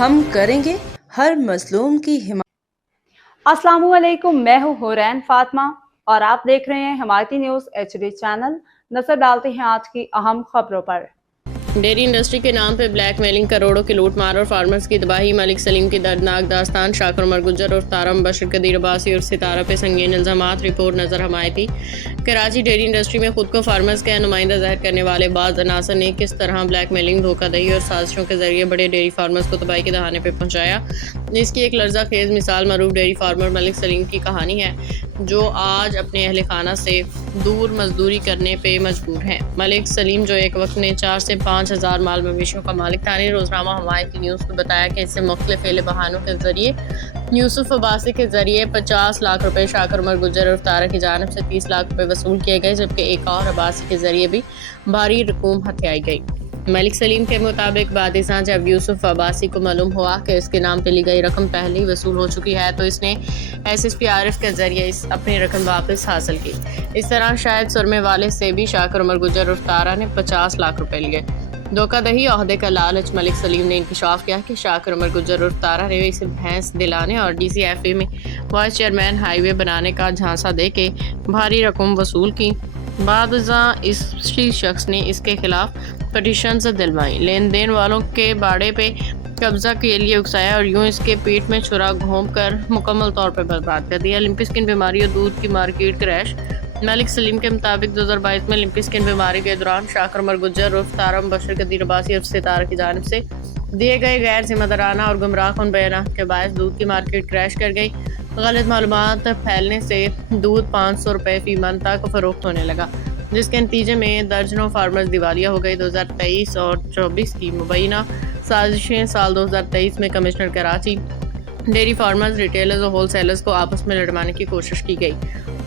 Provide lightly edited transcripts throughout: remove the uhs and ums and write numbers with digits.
हम करेंगे हर मजलूम की हिमायत। अस्सलामुअलैकुम, मैं हूँ हुरैन फातिमा और आप देख रहे हैं हिमायती न्यूज़ HD चैनल। नजर डालते हैं आज की अहम खबरों पर। डेयरी इंडस्ट्री के नाम पर ब्लैकमेलिंग, करोड़ों की लूटमार और फार्मर्स की तबाही। मलिक सलीम की दर्दनाक दास्तान। शाकिर उमर गुज्जर और तारा मुबशर कदीर अब्बासी और सितारा पे संगीन इल्जामात। रिपोर्ट नजर हमायती। कराची डेयरी इंडस्ट्री में खुद को फार्मर्स का नुमाइंदा ज़ाहिर करने वाले बाज़ अनासर ने किस तरह ब्लैकमेलिंग, धोखाधड़ी और साजिशों के जरिए बड़े डेयरी फार्मर्स को तबाही के दहाने पर पहुंचाया। इसकी एक लर्जा खेज मिसाल मरूफ डेयरी फार्मर मलिक सलीम की कहानी है, जो आज अपने अहल खाना से दूर मजदूरी करने पे मजबूर हैं। मलिक सलीम, जो एक वक्त में 4 से 5,000 माल मवेशियों का मालिक था, ने रोजनामा हमायती न्यूज़ को बताया कि इससे मुख्तलिफ एले बहानों के जरिए यूसुफ अब्बासी के जरिए 50 लाख रुपए, शाकिर उमर गुज्जर और तारा की जानब से 30 लाख रुपए वसूल किए गए, जबकि एक और अब्बासी के जरिए भी भारी रकूम हथियाई गई। मलिक सलीम के मुताबिक बाद जब यूसुफ अब्बासी को मालूम हुआ कि इसके नाम पे ली गई रकम पहले ही वसूल हो चुकी है, तो इसने SSP आरिफ के जरिए अपनी रकम वापस हासिल की। इस तरह शायद सुरमे वाले से भी शाकिर उमर गुज्जर और तारा ने 50 लाख रुपए लिए। धोखाधड़ी, ओहदे का लालच। मलिक सलीम ने इंकशाफ किया कि शाकिर उमर गुज्जर और तारा ने इसे भैंस दिलाने और DCFA में वाइस चेयरमैन हाईवे बनाने का झांसा दे के भारी रकम वसूल की। बाद इसी शख्स ने इसके खिलाफ पटिशन से दिलवाई, लेन देन वालों के बाड़े पे कब्जा के लिए उकसाया और यूं इसके पेट में छुरा घोंप कर मुकम्मल तौर पर बर्बाद कर दिया। लिम्पी स्किन बीमारी और दूध की मार्केट क्रैश। मलिक सलीम के मुताबिक 2022 में लिम्पी स्किन बीमारी के दौरान शाकिर उमर गुज्जर और तारा मुबशर कदीर अब्बासी और सितारा की जानिब से दिए गए गैर जिम्मेदाराना और गुमराहकुन बयानात के बायस दूध की मार्केट क्रैश कर गई। गलत मालूमात फैलने से दूध 500 रुपये फी मन तक फरोख्त होने लगा, जिसके नतीजे में दर्जनों फार्मर्स दिवालिया हो गए। 2023 और 24 की मुबैना साजिशें। साल 2023 में commissioner Karachi dairy farmers, retailers और होलसेलर्स को आपस में लड़वाने की कोशिश की गई।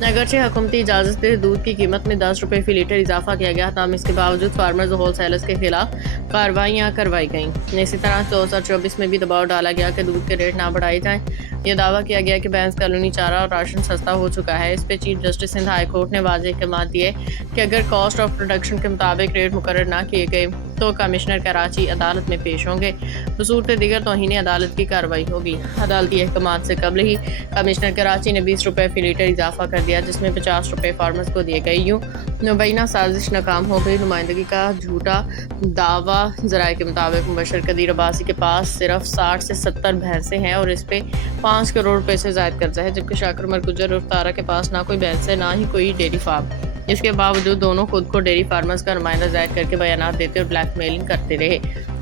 अगरचे हुकूमती इजाज़त से दूध की कीमत में 10 रुपये फी लीटर इजाफा किया गया, तमाम इसके बावजूद फार्मर्स और होलसेलर्स के खिलाफ कार्रवाइयाँ करवाई गईं। इसी तरह 2024 में भी दबाव डाला गया कि दूध के रेट ना बढ़ाए जाएं। यह दावा किया गया कि भैंस कॉलोनी चारा और राशन सस्ता हो चुका है। इस पर chief justice Sindh high court ने वाज़ेह अहकाम दिए कि अगर कॉस्ट ऑफ प्रोडक्शन के मुताबिक रेट मुकर्रर ना किए गए तो कमिश्नर कराची अदालत में पेश होंगे। बसूरत दीगर तौहीन अदालत की कार्रवाई होगी। अदालती अहकाम से कबल ही कमिश्नर कराची ने 20 रुपये फी लीटर इजाफा कर दिया, जिसमें 50 रुपये फार्मर्स को दिए गए। यूँ मुबैना साजिश नाकाम हो गई। नुमाइंदगी का झूठा दावा। जराये के मुताबिक मुबशर कदीर अब्बासी के पास सिर्फ 60 से 70 भैंसें हैं और इस पे 5 करोड़ रुपए से ज़ायद कर्जा है, जबकि शाकिर उमर गुज्जर और तारा के पास ना कोई भैंस है, ना ही कोई डेयरी फार्म। इसके बावजूद दोनों खुद को डेयरी फार्मर्स का नुमाइंदा जाहिर करके बयानात देते और ब्लैकमेलिंग करते रहे।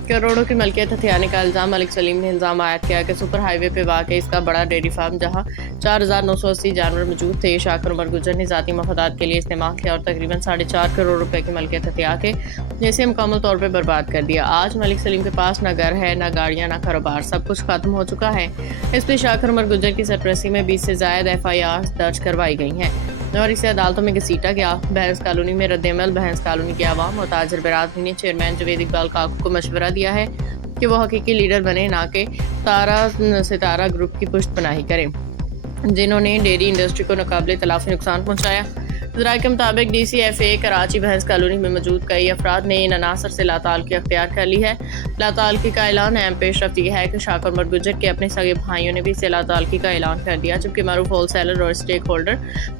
करोड़ों की मलकियत हथियाने का इल्ज़ाम। मलिक सलीम ने इल्ज़ाम आयद किया कि सुपर हाईवे पे वाक़ इसका बड़ा डेयरी फार्म, जहां 4,980 जानवर मौजूद थे, शाकिर उमर गुज्जर ने ज़ाती मफादात के लिए इस्तेमाल किया और तकरीबन 4.5 करोड़ रुपए की मलकियत हथिया के इसे मुकम्मल तौर पर बर्बाद कर दिया। आज मलिक सलीम के पास न घर है, न गाड़ियाँ, न कारोबार, सब कुछ खत्म हो चुका है। इस पर शाकिर उमर गुज्जर की सरपरस्ती में 20 से ज़ायद FIR दर्ज करवाई गई हैं और इसे अदालतों में घसीटा गया। भैंस कॉलोनी में रद्दमल। भैंस कॉलोनी के अवाम और ताजर बरादरी ने चेयरमैन जवेद इकबाल काकू को मशवरा दिया है कि वो हकीकी लीडर बने, ना कि तारा सितारा ग्रुप की पुष्ट पनाही करें, जिन्होंने डेयरी इंडस्ट्री को नाकाबिले तलाफी नुकसान पहुँचाया। ज़राए के मुताबिक DCFA कराची भैंस कॉलोनी में मौजूद कई अफराद ने इन अनासर से लाताल्की अख्तियार कर ली है। लाताल्की का ऐलान अहम पेशरफ्त यह है कि शाकिर उमर गुज्जर के अपने सगे भाइयों ने भी इसे लाताल्की का ऐलान कर दिया, जबकि मरूफ होलसेलर और स्टेक होल्डर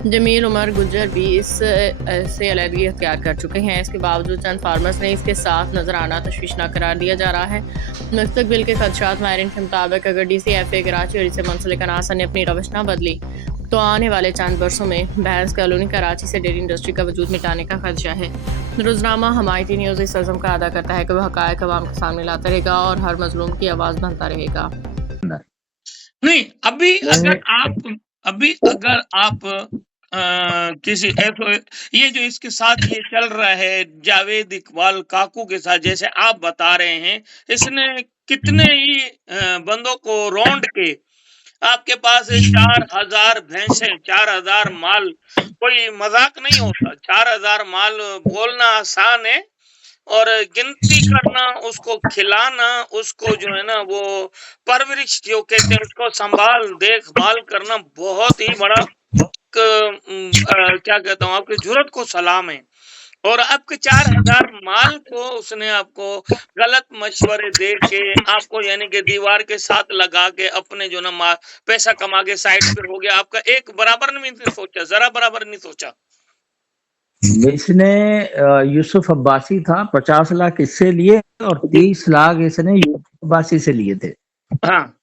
जमील उमर गुज्जर भी इससे अलहदगी अख्तियार कर चुके हैं। इसके बावजूद चंद फार्मर्स ने इसके साथ नजर आना तशवीशनाक करार दिया जा रहा है। मुस्तकबिल के खदशात। माहिरीन के मुताबिक अगर DCFA कराची और इसे मुंसलिक अनासर ने अपनी रवश न बदली तो आने वाले चंद वर्षों में भैंस कॉलोनी कराची से डेयरी इंडस्ट्री का वजूद मिटाने का खदशा है। रोजनामा हमायती न्यूज़ इस अज़म का अदा करता है कि वह हक़ाइक़ अवाम के सामने लाता रहेगा और हर मजलूम की आवाज़ बनता रहेगा। नहीं, अभी अगर आप किसी ये जो इसके साथ ये चल रहा है जावेद इकबाल काकू के साथ, जैसे आप बता रहे हैं, इसने कितने ही बंदों को रौंद के आपके पास 4,000 भैंसे, 4,000 माल, कोई मजाक नहीं होता। 4,000 माल बोलना आसान है और गिनती करना, उसको खिलाना, उसको जो है ना वो परवरिश जो कहते हैं उसको संभाल देखभाल करना बहुत ही बड़ा क्या कहता हूँ आपकी जुर्रत को सलाम है। और आपके 4000 माल को उसने आपको गलत मशवरे दे के आपको यानी कि दीवार के साथ लगा के अपने जो ना पैसा कमा के साइड पे हो गया। आपका एक बराबर नहीं सोचा, जरा बराबर नहीं सोचा। इसने यूसुफ अब्बासी था, 50 लाख इससे लिए और 30 लाख इसने यूसुफ अब्बासी से लिए थे। हाँ।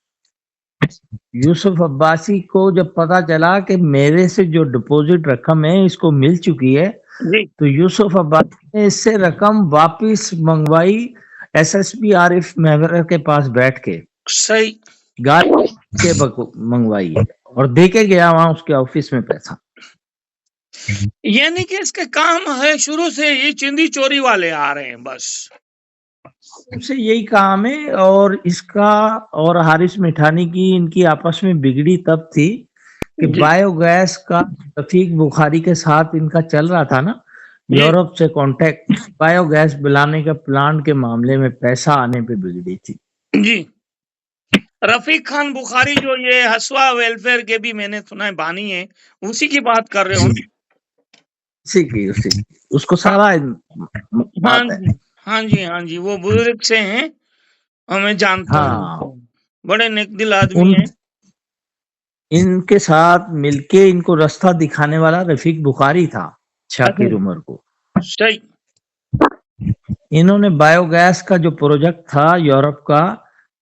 यूसुफ अब्बासी को जब पता चला कि मेरे से जो डिपॉजिट रकम है इसको मिल चुकी है, जी। तो यूसुफ अब्बासी ने इससे रकम वापस मंगवाई एसएसपी आरिफ मेहवर के पास बैठ के, सही गाड़ी के मंगवाई और दे के गया वहां उसके ऑफिस में पैसा। यानी कि इसके काम है शुरू से ये चिंदी चोरी वाले आ रहे हैं बस से यही काम है। और इसका और हारिस मिठानी की इनकी आपस में बिगड़ी तब थी कि बायोगैस का रफीक बुखारी के साथ इनका चल रहा था ना, यूरोप से कांटेक्ट, बायोगैस बनाने के प्लांट के मामले में पैसा आने पे बिगड़ी थी। जी। रफीक खान बुखारी जो ये हसवा वेलफेयर के भी मैंने सुना है बानी है, उसी की बात कर रहे हो? उसी उसको सारा हाँ जी वो बुजुर्ग से हैं, हमें जानता हूँ, बड़े नेक दिल आदमी हैं। इनके साथ मिलके इनको रास्ता दिखाने वाला रफीक बुखारी था, शाकिर उमर को। सही। इन्होंने बायोगैस का जो प्रोजेक्ट था यूरोप का,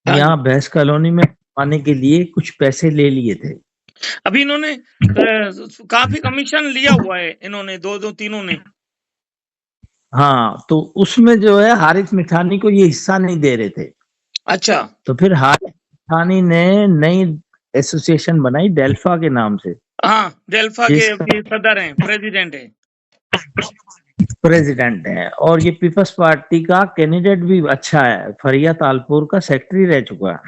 यहाँ भैंस कॉलोनी में आने के लिए कुछ पैसे ले लिए थे। अभी इन्होंने काफी कमीशन लिया हुआ है इन्होंने, दो तीनों ने। हाँ, तो उसमें जो है हारिस मिठानी को ये हिस्सा नहीं दे रहे थे। अच्छा। तो फिर हारिस मिठानी ने नई एसोसिएशन बनाई डेल्फा के नाम से। हाँ, डेल्फा के सदर हैं, प्रेसिडेंट हैं और ये पीपल्स पार्टी का कैंडिडेट भी अच्छा है, फरिया तालपुर का सेक्रेटरी रह चुका है।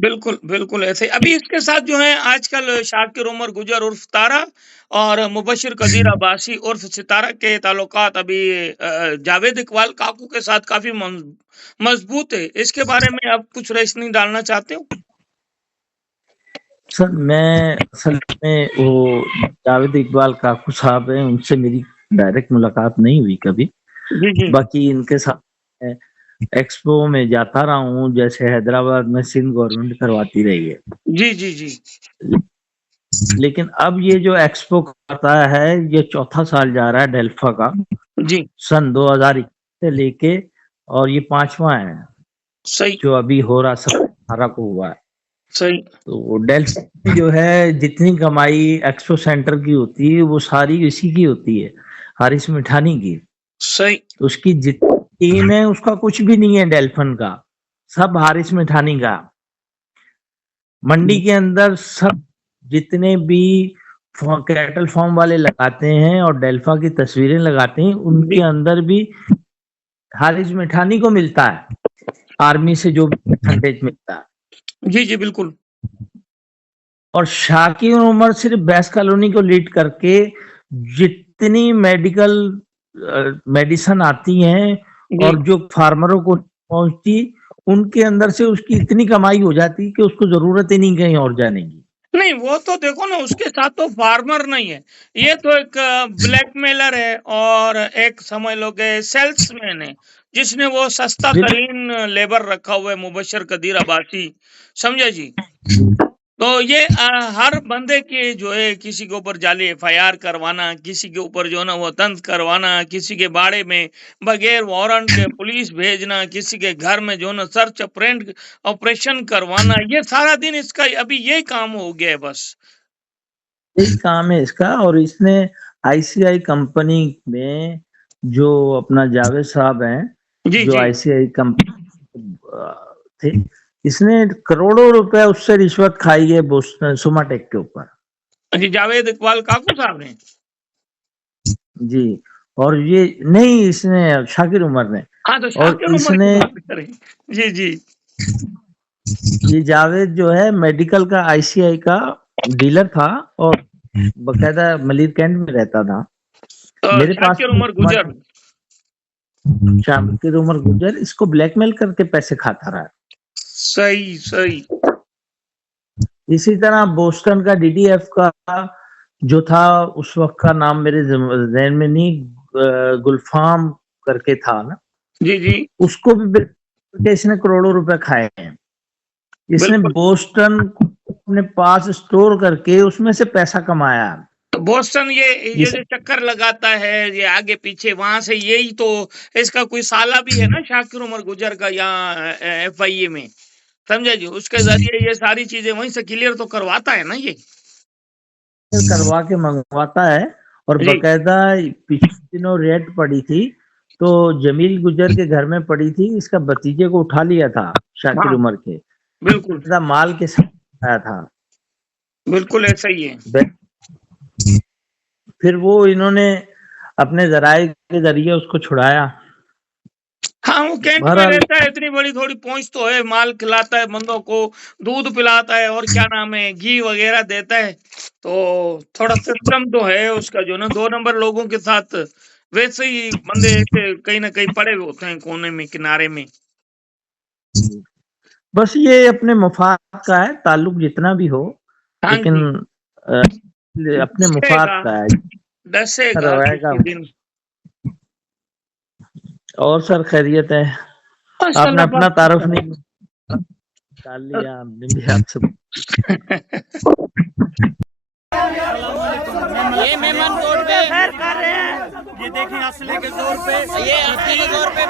बिल्कुल ऐसे। अभी इसके साथ जो है आजकल शाकिर उमर गुजर उर्फ तारा और मुबशिर कदीर अब्बासी उर्फ सितारा के ताल्लुकात अभी जावेद इकबाल काकू के साथ काफी मजबूत है। इसके बारे में आप कुछ रोशनी डालना चाहते हो? सर, मैं असल में वो जावेद इकबाल काकू साहब हैं, उनसे मेरी डायरेक्ट मुलाकात नहीं हुई कभी। बाकी इनके साथ एक्सपो में जाता रहा हूँ, जैसे हैदराबाद में सिंध गवर्नमेंट करवाती रही है। जी। लेकिन अब ये जो एक्सपो करता है, ये 4था साल जा रहा है डेल्फा का। जी। सन 2021 से लेके और ये 5वां है। सही। जो अभी हो रहा 17 को हुआ है। सही। तो डेल्फा जो है जितनी कमाई एक्सपो सेंटर की होती है वो सारी इसी की होती है, हारिस मिठानी की। सही। तो उसकी जितनी टीम है उसका कुछ भी नहीं है डेल्फन का, सब हारिस मिठानी का। मंडी के अंदर सब जितने भी कैटल फार्म वाले लगाते हैं और डेल्फा की तस्वीरें लगाते हैं, उनके अंदर भी हारिस मिठानी को मिलता है, आर्मी से जो भी परसेंटेज मिलता है। जी बिल्कुल। और शाकिर उमर सिर्फ भैंस कॉलोनी को लीड करके जितनी मेडिसिन आती हैं और जो फार्मरों को पहुंचती, उनके अंदर से उसकी इतनी कमाई हो जाती कि उसको जरूरत ही नहीं कहीं और जाने की। नहीं, वो तो देखो ना, उसके साथ तो फार्मर नहीं है, ये तो एक ब्लैकमेलर है और एक समझ लो कि सेल्समैन है, जिसने वो सस्ता तरीन लेबर रखा हुआ है, मुबशिर कदीर अब्बासी, समझे जी। तो ये हर बंदे के जो है किसी के ऊपर जाली एफआईआर करवाना, किसी के ऊपर जो है ना वो तंज करवाना, किसी के बाड़े में बगैर वारंट के पुलिस भेजना, किसी के घर में जो है ना सर्च ऑपरेशन करवाना, ये सारा दिन इसका अभी यही काम हो गया है, बस यही काम है इसका। और इसने आईसीआई कंपनी में जो अपना जावेद साहब हैं, जो आईसीआई कंपनी थे, इसने करोड़ों रुपए उससे रिश्वत खाई है सोमाटेक के ऊपर। जी, जावेद इकबाल काकू साहब ने। जी, और ये नहीं, इसने शाकिर उमर ने। हाँ, तो शाकिर उमर इसने जी ये जावेद जो है मेडिकल का आईसीआई का डीलर था और बकायदा मलिर कैंट में रहता था। तो मेरे पास शाकिर उमर गुजर इसको ब्लैकमेल करके पैसे खाता रहा। सही। इसी तरह बोस्टन का डीडीएफ का जो था, उस वक्त का नाम मेरे ज़हन में नहीं, गुलफाम करके था ना, जी जी उसको भी इसने करोड़ों रुपए खाए हैं। इसने बिल्कुल। बोस्टन को अपने पास स्टोर करके उसमें से पैसा कमाया। तो बोस्टन ये ये जो चक्कर लगाता है ये आगे पीछे, वहां से यही तो इसका कोई साला भी है ना शाकिर उमर गुजर का, यहाँ FIA में, समझे जी, उसके जरिए ये सारी चीजें वहीं से क्लियर तो करवाता है ना, ये करवा के मंगवाता है। और जी बकायदा पिछले दिनों रेड पड़ी थी तो जमील गुजर के घर में पड़ी थी, इसका भतीजे को उठा लिया था शाकिर हाँ उमर के, बिल्कुल माल के साथ आया था। बिल्कुल ऐसा ही है। फिर वो इन्होंने अपने जराये के जरिए उसको छुड़ाया। हाँ वो कैंट में बहरहाल रहता है, इतनी बड़ी थोड़ी पहुंच तो है, माल खिलाता है बंदों को, दूध पिलाता है और क्या नाम है घी वगैरह देता है, तो थोड़ा सिस्टम तो है उसका जो ना 2 नंबर लोगों के साथ। वैसे ही बंदे ऐसे कहीं ना कहीं पड़े हुए होते हैं कोने में किनारे में। बस ये अपने मफाद का है, ताल्लुक जितना भी हो, हाँ लेकिन जी अपने मफाद का है, डसेगा रहेगा। किसी दिन। और सर खैरियत है? आपने माशाल्लाह अपना तारुफ नहीं डाल लिया, हमने भी आपसे। ये मेमन रोड पे कर रहे हैं, ये देखिए असले के जोर पे, ये असले के जोर पे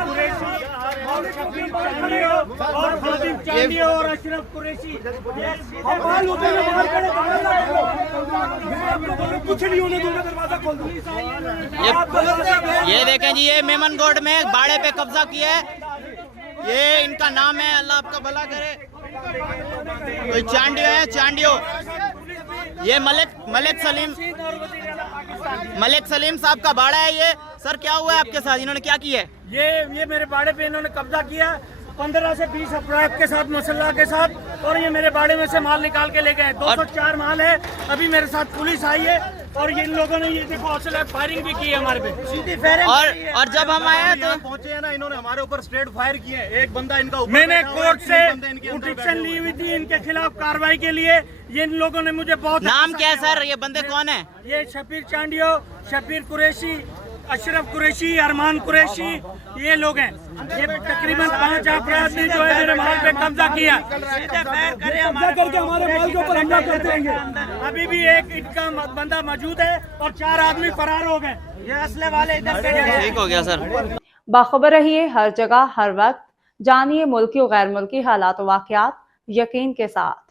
और खादिम चांदियो और अशरफ कुरैशी कुछ नहीं होने दूंगा, दरवाजा खोल दूंगा। ये देखें जी, ये मेमन गोड में बाड़े पे कब्जा किया है, ये इनका नाम है, अल्लाह आपका भला करे। कोई चांडियो है, चांडियो, ये मलिक सलीम साहब का बाड़ा है ये। सर क्या हुआ है आपके साथ, इन्होंने क्या किया है? ये मेरे बाड़े पे इन्होंने कब्जा किया 15 से 20 अफराद के साथ, मसल्ला के साथ, और ये मेरे बाड़े में से माल निकाल के ले गए। 204 माल है। अभी मेरे साथ पुलिस आई है और ये इन लोगों ने ये देखो हौसला फायरिंग भी की है हमारे पे, सीधी फायरिंग। और जब हम आए तो पहुंचे हैं ना, इन्होंने हमारे ऊपर स्ट्रेट फायर किए हैं। एक बंदा इनका ऊपर, मैंने कोर्ट से प्रोटेक्शन ली हुई थी इनके खिलाफ कार्रवाई के लिए। ये इन लोगों ने मुझे बहुत, नाम क्या है सर, ये बंदे कौन है? ये शफीर चांडियो, शफीर कुरैशी, अशरफ कुरैशी, अरमान कुरैशी, ये लोग हैं। ये तकरीबन 5 अफराद ने जो है मेरे माल पे कब्जा किया, कब्जा करके हमारे माल के ऊपर हमला करते रहेंगे। अभी भी एक इनका बंदा मौजूद है और 4 आदमी फरार हो गए। ये असले वाले इधर से। ठीक हो गया सर। बाखबर रहिए हर जगह हर वक्त, जानिए मुल्की और गैर मुल्की हालात व वाक़यात यकीन के साथ।